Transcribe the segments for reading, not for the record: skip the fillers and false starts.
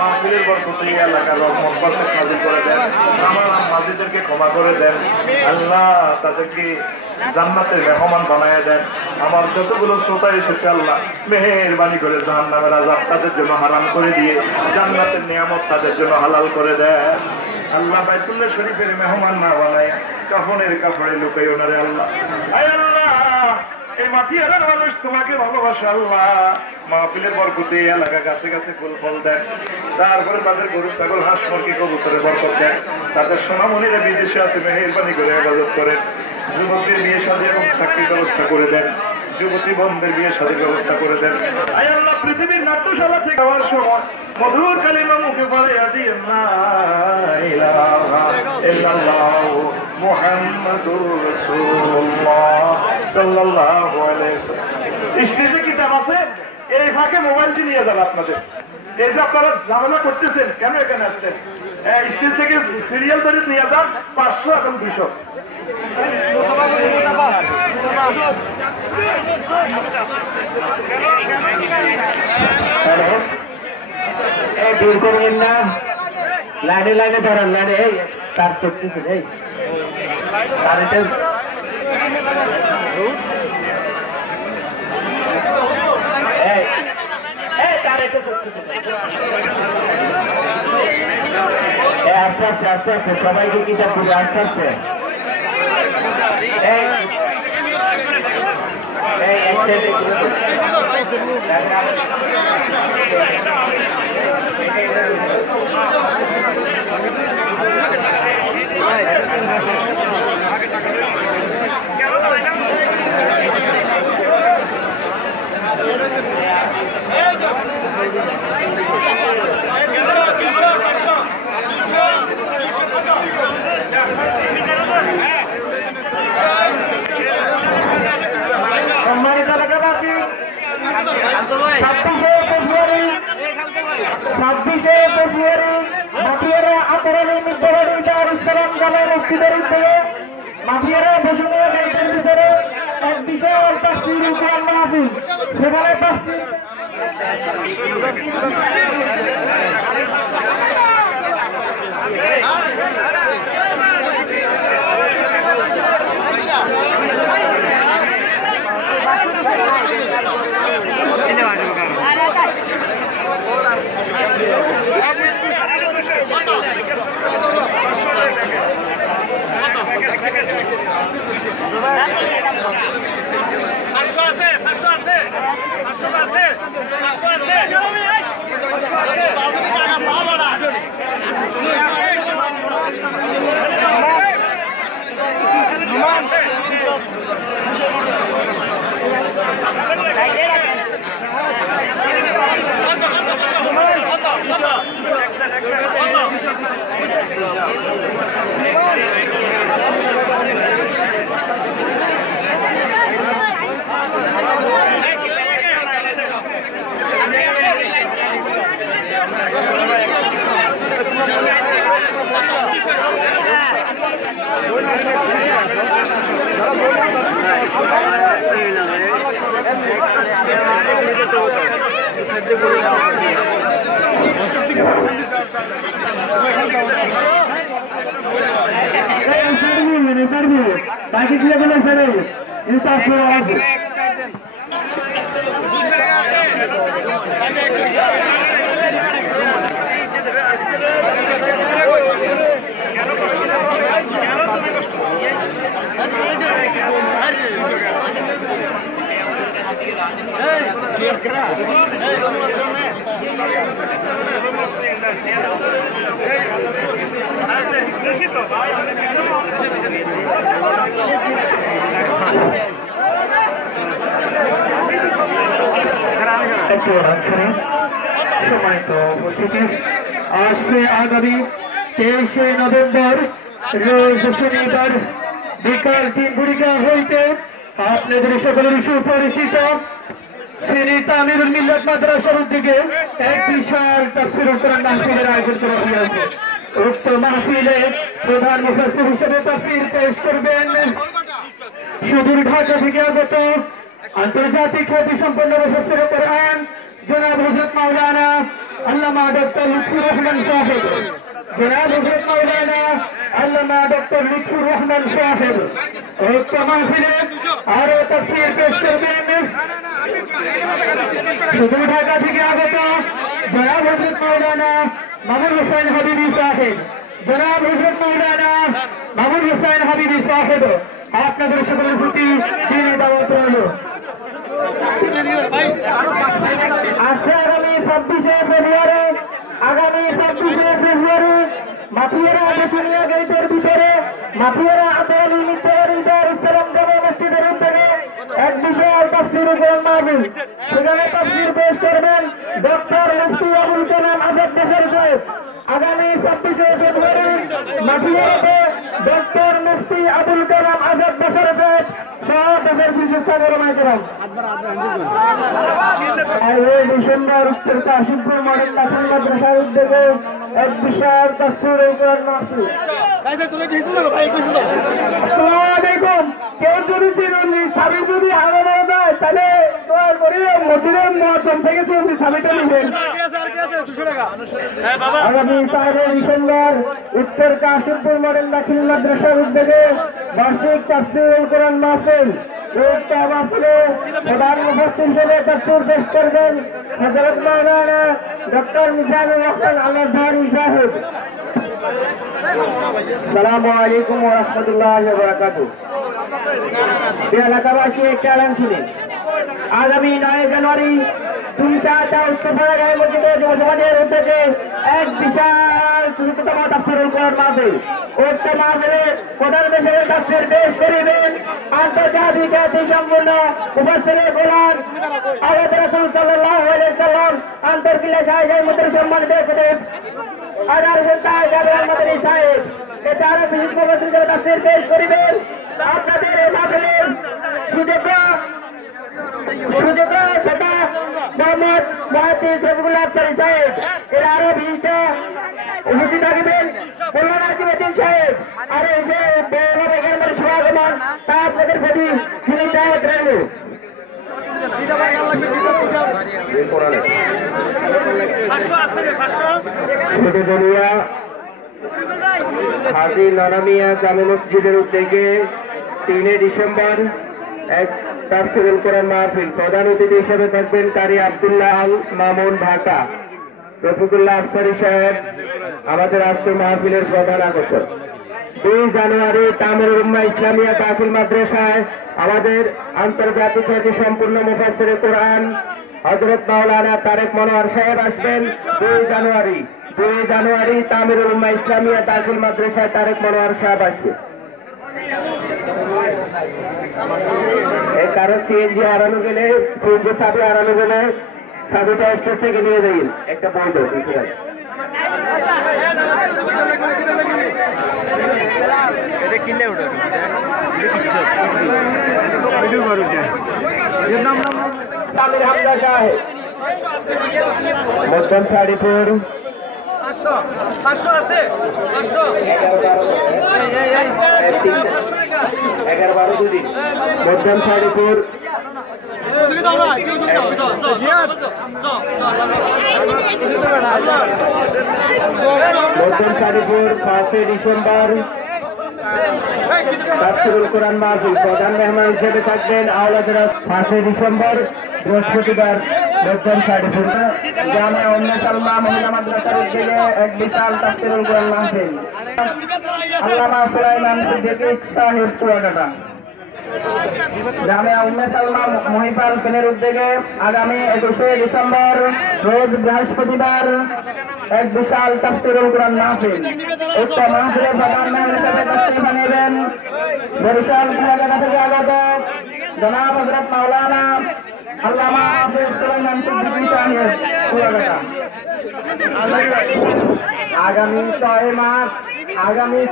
মাহফিলের বরকতে এলাকার রহমত বরকত নাযিল করে দেন। আমার মাঝিদেরকে ক্ষমা করে দেন আল্লাহ, তাদেরকে জান্নাতের মেহমান বানায় দেন। আমার যতগুলো শ্রোতা এসেছে আল্লাহ মেহেরবানি করে জাহান্নামের আযাব তাদের জন্য হারাম করে দিয়ে জান্নাতের নিয়ামত তাদের জন্য হালাল করে দেন। আল্লাহ বাইতুল্লাহ শরীফের মেহমান না বানায় কাফনের কাপড়ে লুকাইও না রে আল্লাহ। আয় আল্লাহ, এই মাটিয়ার মানুষ তোমাকে ভালোবাসে আল্লাহ, মাহফিলের বরকতে এলাকা গাছে গাছে ফুল ফল দেন। তারপরে তাদের গরু ছাগল হাঁস মুরগি কবুতরে বরকত দেন। তাদের সোনামণিরা বিদেশে আছে মেহেরবানি করে ইবাদত করেন। যুবকদের বিয়ে শাদী এবং চাকরির ব্যবস্থা করে দেন। যুবতী বোনদের বিয়ে শাদীর ব্যবস্থা করে দেন। আয় আল্লাহ, পৃথিবীর নাট্যশালা থেকে যাওয়ার সময় মধুর কালিমা মুখে পড়াইয়া দিয়েন লা ইলাহা ইল্লাল্লাহু মুহাম্মাদুর রাসূলুল্লাহ সাল্লাল্লাহু আলাইহি ওয়াসাল্লাম। স্টেজে কিতাব আছে, এই ফাঁকে মোবাইলটি নিয়ে যাবে আপনাদের। এই যে আপনারা ঝামেলা করতেছেন কেন এখানে আসছেন, স্টেজ থেকে সিরিয়াল ধরে নিয়ে যান, 500 এখন 200। দূর করবেন না, লাইনে লাইনে ধরান, লাইনে এই তার চলতেছেন, এই তারিতে আস্তে আস্তে আস্তে আস্তে সবাইকে কিতাব করে আস্তে আস্তে সম্মানিত এলাকাবাসী, 26শে ফেব্রুয়ারি মাটিয়ারা আন্দোলনের নির্ধারণী ইসলাম জামাই মসজিদের উদ্যোগে মাটিয়ারা ঘোষণীয় ব্যাংকের ভিতরে এক বিশাল তাফসীর কোরআন মাহফিল, সেখানে তাফসীর बाकी किया बोले सर इंसाफ से आवाज সম্মানিত উপস্থিতি, আজ से आगामी 23 নভেম্বর রোজ শনিবার বিকাল 3 ঘটিকা হইতে আপনাদের সকলের সুপরিচিত শ্রী তামিরুল মিল্লাত মাদ্রাসার উদ্যোগে এক বিশাল তাফসীরুল কোরআন মাহফিলের আয়োজন করা হয়েছে। উক্ত মাহফিলে প্রধান মুফাসসির হিসেবে তাফসীর পেশ করবেন সুদূর ঢাকা থেকে আগত আন্তর্জাতিক খ্যাতিসম্পন্ন মুফাসসির কোরআন জনাব হযরত মাওলানা আল্লামা ডক্টর লুৎফুর রহমান সাহেব, জনাব হযরত মাওলানা আল্লামা ডক্টর লুৎফুর রহমান সাহেব উক্ত মাহফিলে আরো তাফসীর পেশ করবেন শুধু ঢাকা থেকে আগত জনাব হযরত মাওলানা মামুন হোসেন হাবিবি সাহেব। জনাব হযরত মাওলানা মামুন হোসেন হাবিবি সাহেব আপনাদের সকলের প্রতি দিনের দাওয়াত রইল। আসছে আগামী 26শে ফেব্রুয়ারি মাথিয়ারা আদেশনীয় গেটের ভিতরে মাথিয়ারা আদালি মিত্রারিদার ইসলাম জামে মসজিদের উদ্যোগে এক বিশাল তাফসীর মাহফিল, সেখানে তাফসীর পেশ করবেন ডক্টর মুফতি আবুল কালাম আজাদ বেশার সাহেব। আগামী 26শে ফেব্রুয়ারি মাথিয়ারাতে ডক্টর মুফতি আবুল কালাম আজাদ বেশার সাহেব সহ দেশের শীর্ষস্থান ওলামায়ে ডিসেম্বর উত্তর কাশিমপুর মডেল দাখিল মাদ্রাসার উদ্যোগে এক বিশাল তাফসীর কোরআন মাহফিল। আসসালামু আলাইকুম। কেউ যদি চিরুনি সাবি যদি হারানো যায় তাহলে দোয়ার করি মসজিদের মুয়াজ্জিন থেকে চিরুনি সাবিটা নেবেন। আগামী 4 ডিসেম্বর উত্তর কাশিমপুর মডেল দাখিল মাদ্রাসার উদ্যোগে বার্ষিক তাফসীর কোরআন মাহফিল। উক্ত মাহফিলে প্রধান মুফাসসির হিসেবে তাফসীর পেশ করবেন হযরত মাওলানা ডক্টর মিজানুর রহমান আল-আজহারী সাহেব। আসসালামু আলাইকুম ওয়া রাহমাতুল্লাহি ওয়া বারাকাতুহু। এলাকাবাসী একটা এলান শুনেন, আগামী 9 জানুয়ারি তুমচাটা উত্তরপাড়া গায়ে মসজিদে যুব সমাজের উদ্যোগে এক বিশাল চতুর্থতম তাফসীরুল কোরআন মাহফিল। উক্ত মাহফিলে প্রধান হিসেবে তাফসীর পেশ করিবেন আন্তর্জাতিক খ্যাতি সম্পন্ন মুফাসসিরে কোরআন হযরত রাসূল সাল্লাল্লাহু আলাইহি ওয়াসাল্লাম আন্তর্কিল্লা শাহী মুদ্রা সম্মানিত খতিব আদার সন্তান জাবের মাদানী সাহেব। এটা আরো বিশিষ্ট মুফাসসির তাফসীর পেশ করিবেন আপনাদের এই মাহফিলের সুযোগ্য সেটা মোহাম্মদ মুহাদ্দিস রফিকুল আফসারী সাহেব। এর আরো বিশিষ্ট উপস্থিত থাকবেন মোল্লা নাজিমুদ্দিন সাহেব। আর এসে বেগমের সমাগমন তা আপনাদের প্রতি তিনি দাওয়াত রইল। ছোটদরিয়া হাজী নানামিয়া জামে মসজিদের উদ্যোগে 3 ডিসেম্বর এক তাফসীরুল কোরআন মাহফিল। প্রধান অতিথি হিসেবে থাকবেন কারি আব্দুল্লাহ আল মামুন ঢাকা। রফিকুল্লাহ আফসারী সাহেব আমাদের আজকের মাহফিলের প্রধান আকর্ষণ। 2 জানুয়ারি তামিরুল উম্মাহ ইসলামিয়া দাখিল মাদ্রাসায় আমাদের আন্তর্জাতিক খ্যাতি সম্পূর্ণ মুফাসসিরে কোরআন হযরত মাওলানা তারেক মনোয়ার সাহেব আসবেন। 2 জানুয়ারি তামিরুল উম্মাহ ইসলামিয়া দাখিল মাদ্রাসায় তারেক মনোয়ার সাহেব আসবেন। এই কারো সিএনজি হারানো গেলে সিএনজি সাথে হারানো গেলে সাথেটা স্টেজ থেকে নিয়ে যাই একটা বই দাও। মধ্যম শাড়িপুর 500 আছে 11-12 দুদিন মধ্যম শাড়িপুর মধ্যম শাড়িপুর 5 ডিসেম্বর তাফসীরুল কোরআন মাহফিল। প্রধান মেহমান হিসেবে থাকবেন আওলাদরা। 5 ডিসেম্বর বৃহস্পতিবার মধ্যম শাড়িপুর জামে উম্মে সালমা মহিলা মাদ্রাসার উদ্যোগে এক বিশাল তাফসীরুল কোরআন মাহফিল। আল্লামা সুলাইমান সিদ্দিকী সাহেব চুয়াডাঙ্গা। জামিয়া উম্মে সালমা মহিপাল পেলের উদ্যোগে আগামী 21শে ডিসেম্বর রোজ বৃহস্পতিবার এক বিশাল তাফসীরুল কোরআন মাহফিল। উক্ত মাহফিলে প্রধান মেহমান হিসেবে তাশরীফ নেবেন বরিশাল কুয়াকাটা থেকে আগত জনাব হযরত মাওলানা আল্লামা হাফেজ সুলাইমান সিদ্দিকী সাহেব কুয়াকাটা। আগামী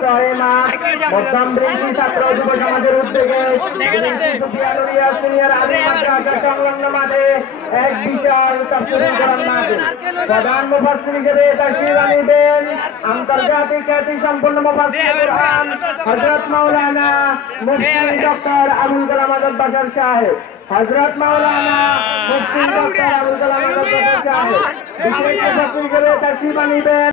6 মার্চ মধ্যম ব্রিটিশ ছাত্র যুব সমাজের উদ্যোগে সিনিয়র আলী মাদ্রাসা সংলগ্ন মাঠে এক বিশাল তাফসীরুল কোরআন মাহফিল। প্রধান মুফাসসির হিসেবে তাশরীফ আনবেন আন্তর্জাতিক খ্যাতি সম্পন্ন মুফাসসির কোরআন হযরত মাওলানা মুফতি ডক্টর আবুল কালাম আজাদ বাশার সাহেব। হযরত মাওলানা মুফতি ডক্টর আবুল কালাম আজাদ বাশার সাহেব বিশেষ করে তার সীমা নিবেন।